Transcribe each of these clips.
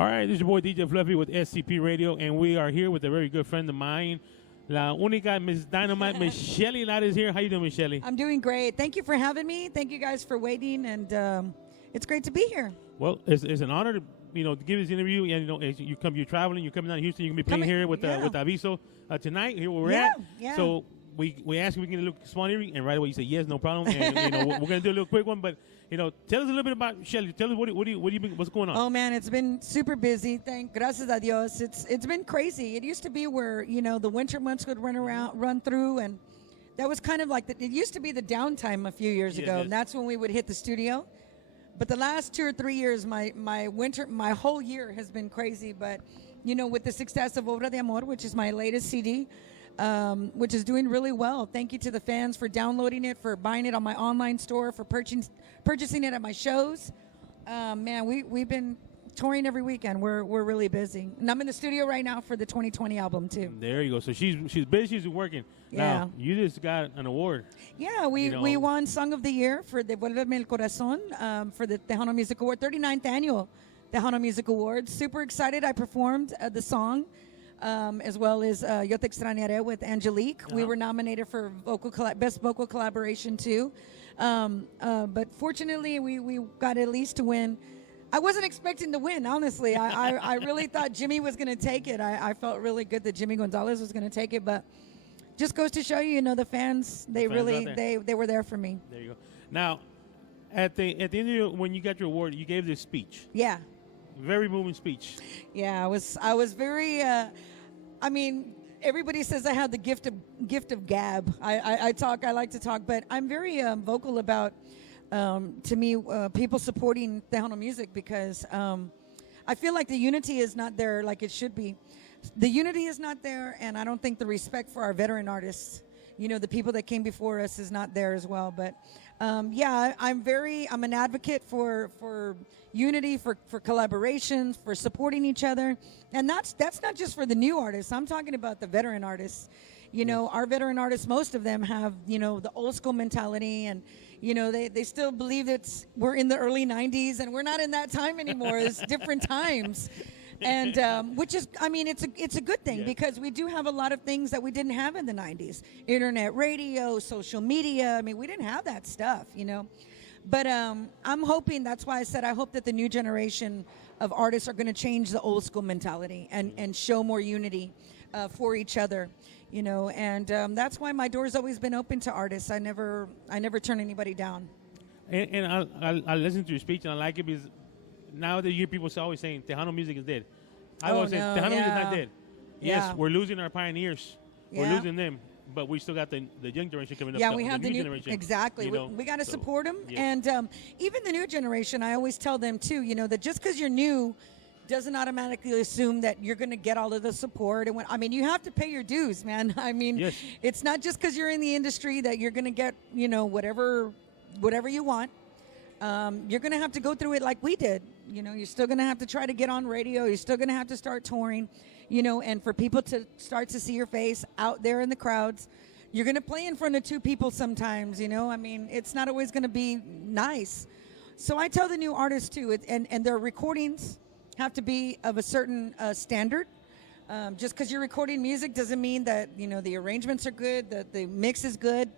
All right, this is your boy DJ Fluffy with SCP Radio, and we are here with a very good friend of mine, La Única Miss Dynamite, Miss Shelly Lares here. How you doing, Miss Shelly? I'm doing great. Thank you for having me. Thank you guys for waiting, and it's great to be here. Well, it's an honor to to give this interview. And you're traveling, you're coming down to Houston. You're gonna be playing here with Aviso tonight. Here where we're at. Yeah. So we asked if we can get a little small interview, and right away you said yes, no problem. And we're gonna do a little quick one, but. Tell us a little bit about Shelly. Tell us what's going on. Oh man, it's been super busy. Gracias a Dios. It's been crazy. It used to be where the winter months would run through, and that was kind of like it used to be the downtime a few years ago. Yes. And that's when we would hit the studio. But the last 2 or 3 years, my whole year has been crazy. But with the success of Obra de Amor, which is my latest CD. Which is doing really well. Thank you to the fans for downloading it, for buying it on my online store, for purchasing it at my shows. Man, we've been touring every weekend. We're really busy, and I'm in the studio right now for the 2020 album too. There you go. So she's busy. She's working. Yeah. Now you just got an award. Yeah, we won Song of the Year for Devuélveme el Corazón for the Tejano Music Award, 39th annual Tejano Music Awards. Super excited. I performed the song. As well as Yo Te Extrañaré with Angelique. We were nominated for Best Vocal Collaboration too. But fortunately, we got at least to win. I wasn't expecting to win, honestly. I really thought Jimmy was going to take it. I felt really good that Jimmy Gonzalez was going to take it, but just goes to show the fans, they were there for me. There you go. Now, at the end of when you got your award, you gave this speech. Yeah. Very moving speech. Yeah, I was very. Everybody says I have the gift of gab. I like to talk, but I'm very vocal about. To me, people supporting Tejano music because I feel like the unity is not there like it should be. The unity is not there, and I don't think the respect for our veteran artists, the people that came before us, is not there as well. But I'm an advocate for unity, for collaboration, for supporting each other, and that's not just for the new artists. I'm talking about the veteran artists. Our veteran artists, most of them have the old school mentality, and they still believe that we're in the early 90s, and we're not in that time anymore. It's different times. And which is, it's a good thing because we do have a lot of things that we didn't have in the 90s. Internet radio, social media. We didn't have that stuff, But I'm hoping, that's why I said I hope that the new generation of artists are going to change the old school mentality and show more unity for each other, And that's why my door's always been open to artists. I never turn anybody down. And I listen to your speech, and I like it because now that you hear people always saying Tejano music is dead. I always say Tejano music is not dead. Yes, we're losing our pioneers. We're losing them. But we still got the young generation coming up. Yeah, we have the new generation. Exactly. We got to support them. Yeah. And even the new generation, I always tell them, too, that just because you're new doesn't automatically assume that you're going to get all of the support. And you have to pay your dues, man. It's not just because you're in the industry that you're going to get, whatever you want. You're going to have to go through it like we did. You're still going to have to try to get on radio. You're still going to have to start touring. And for people to start to see your face out there in the crowds, you're going to play in front of 2 people sometimes, it's not always going to be nice. So I tell the new artists too, and their recordings have to be of a certain standard. Just because you're recording music doesn't mean that, the arrangements are good, that the mix is good.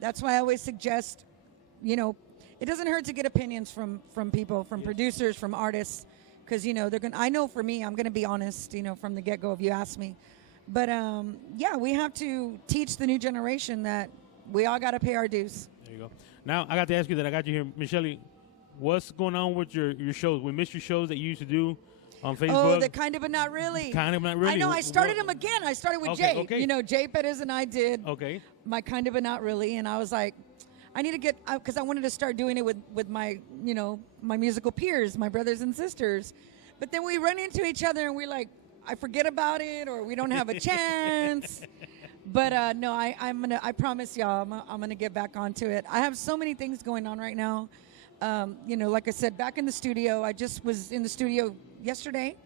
That's why I always suggest, it doesn't hurt to get opinions from people, from producers, from artists. Because, they're going. I know for me, I'm going to be honest, from the get-go if you ask me. But, we have to teach the new generation that we all got to pay our dues. There you go. Now, I got to ask you that I got you here. Michelle, what's going on with your shows? We missed your shows that you used to do on Facebook. Oh, the Kind of But Not Really. Kind of Not Really. I know. I started them again. I started with Jay. Okay. Jay Perez and I did my Kind of But Not Really. And I was like, I need to get, because I wanted to start doing it with my, my musical peers, my brothers and sisters. But then we run into each other and we're like, I forget about it, or we don't have a chance. But no, I promise y'all, I'm gonna get back onto it. I have so many things going on right now. Like I said, back in the studio. I just was in the studio yesterday.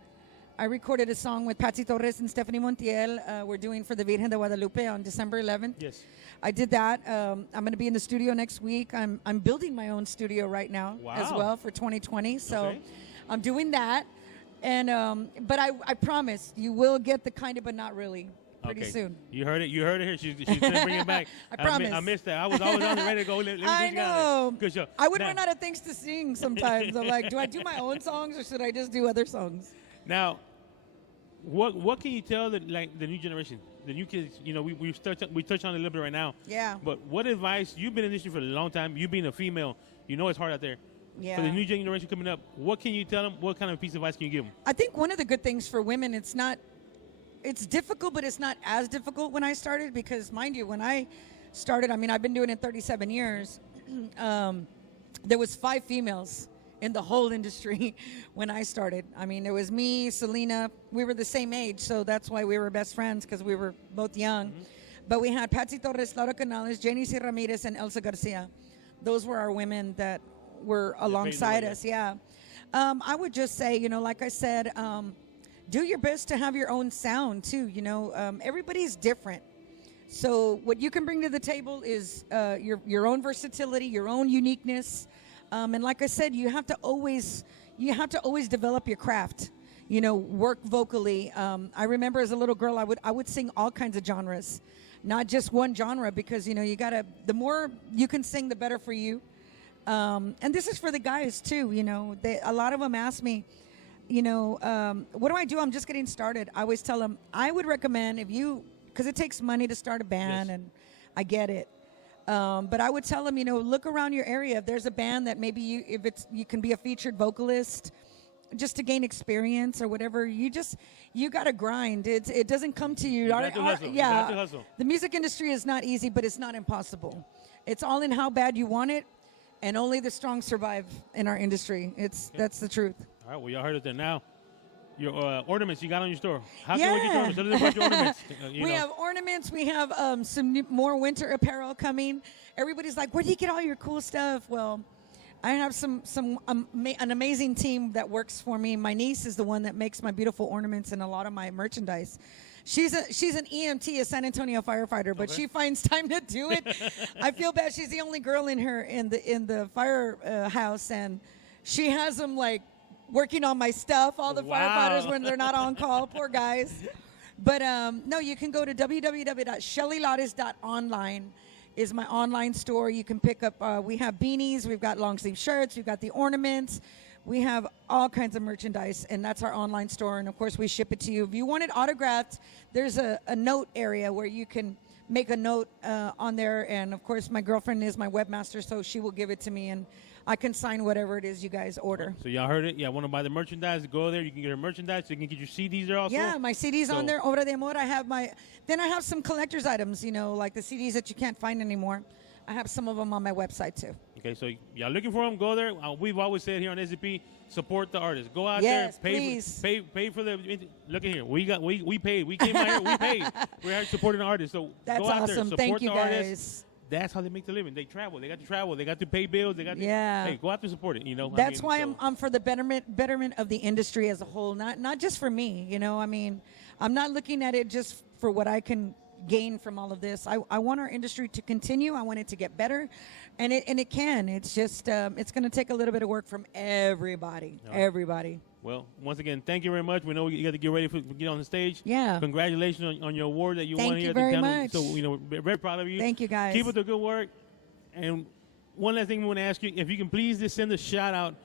I recorded a song with Patsy Torres and Stephanie Montiel. We're doing for the Virgen de Guadalupe on December 11th. Yes. I did that. I'm going to be in the studio next week. I'm building my own studio right now as well for 2020. So I'm doing that. And but I promise you will get the kind of but not really pretty soon. You heard it. You heard it here. She's gonna bring it back. I promise. I missed that. I was always on the ready to go. Let me I know. Good show. I would run out of things to sing sometimes. I'm like, do I do my own songs or should I just do other songs? Now, what can you tell the new generation, the new kids? You know, we touched on it a little bit right now. Yeah. But what advice? You've been in this industry for a long time. You being a female, you know it's hard out there. Yeah. For the new generation coming up, what can you tell them? What kind of piece of advice can you give them? I think one of the good things for women, it's difficult, but it's not as difficult when I started because, mind you, when I started, I mean, I've been doing it 37 years. There was 5 females in the whole industry when I started. I mean, there was me, Selena. We were the same age, so that's why we were best friends because we were both young. Mm-hmm. But we had Patsy Torres, Laura Canales, Janice Ramirez, and Elsa Garcia. Those were our women that were alongside us. Yeah. I would just say, you know, like I said, do your best to have your own sound too. You know, everybody's different. So what you can bring to the table is your own versatility, your own uniqueness. And like I said, you have to always develop your craft. You know, work vocally. I remember as a little girl, I would sing all kinds of genres, not just one genre, because you know the more you can sing, the better for you. And this is for the guys too. You know, a lot of them ask me, you know, what do I do? I'm just getting started. I always tell them I would recommend because it takes money to start a band, and I get it. But I would tell them, you know, look around your area. If there's a band that maybe you can be a featured vocalist, just to gain experience or whatever. You got to grind. It doesn't come to you. You got to hustle. Yeah, you got to hustle. The music industry is not easy, but it's not impossible. It's all in how bad you want it, and only the strong survive in our industry. That's the truth. All right, well, y'all heard it there now. Your ornaments you got on your store. How can we get your ornaments? Tell us about your ornaments. We have ornaments. We have some more winter apparel coming. Everybody's like, where do you get all your cool stuff? Well, I have an amazing team that works for me. My niece is the one that makes my beautiful ornaments and a lot of my merchandise. She's an EMT, a San Antonio firefighter, but she finds time to do it. I feel bad. She's the only girl in the firehouse, and she has them like working on my stuff. All the firefighters when they're not on call, poor guys. But no, you can go to www.shellylares.online. Is my online store. You can pick up, we have beanies, we've got long sleeve shirts, we've got the ornaments, we have all kinds of merchandise, and that's our online store, and of course we ship it to you. If you want it autographed, there's a note area where you can make a note on there, and of course my girlfriend is my webmaster, so she will give it to me, and I can sign whatever it is you guys order. So y'all heard it. Yeah, want to buy the merchandise, go there. You can get your merchandise. You can get your CDs there also. Yeah, my CDs on there. Obra de Amor. I have some collector's items, you know, like the CDs that you can't find anymore. I have some of them on my website too. Okay, so y'all looking for them, go there. We've always said here on SCP, support the artists. Go out there, pay for the. Look at here, we paid. We came out here, we paid. We're here supporting the artists. So that's go out awesome. there, Thank support you the guys. Artists. That's how they make the living. They travel. They got to travel. They got to pay bills. They got to hey, go out there and support it. You know. That's why I'm for the betterment of the industry as a whole. Not just for me. You know. I mean, I'm not looking at it just for what I can gain from all of this. I want our industry to continue. I want it to get better, and it can. It's just it's going to take a little bit of work from everybody. Right. Everybody. Well, once again, thank you very much. We know you got to get ready to get on the stage. Yeah. Congratulations on your award that you won here at the Tejano. Much. So, you know, we're very proud of you. Thank you, guys. Keep up the good work. And one last thing we want to ask you, if you can please just send a shout out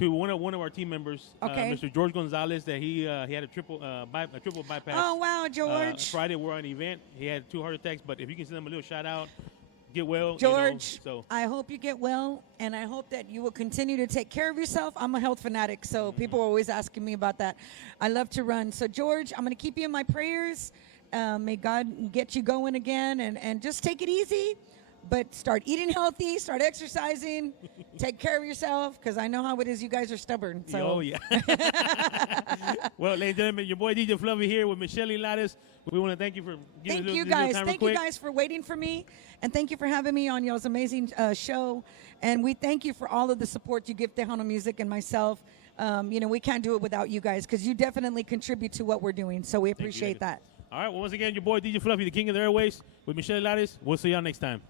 to one of our team members, Mr. George Gonzalez, that he had a triple bypass. Oh, wow, George. Friday, we're on an event. He had 2 heart attacks, but if you can send him a little shout out, get well. George, you know, I hope you get well, and I hope that you will continue to take care of yourself. I'm a health fanatic, so people are always asking me about that. I love to run. So, George, I'm going to keep you in my prayers. May God get you going again, and just take it easy. But start eating healthy, start exercising, take care of yourself, because I know how it is. You guys are stubborn. So. Oh, yeah. Well, ladies and gentlemen, your boy DJ Fluffy here with Miss Shelly Lares. We want to thank you for giving us a little time. Thank you guys for waiting for me, and thank you for having me on y'all's amazing show. And we thank you for all of the support you give Tejano Music and myself. You know, we can't do it without you guys, because you definitely contribute to what we're doing. So we appreciate that. All right. Well, once again, your boy DJ Fluffy, the king of the airways, with Miss Shelly Lares. We'll see y'all next time.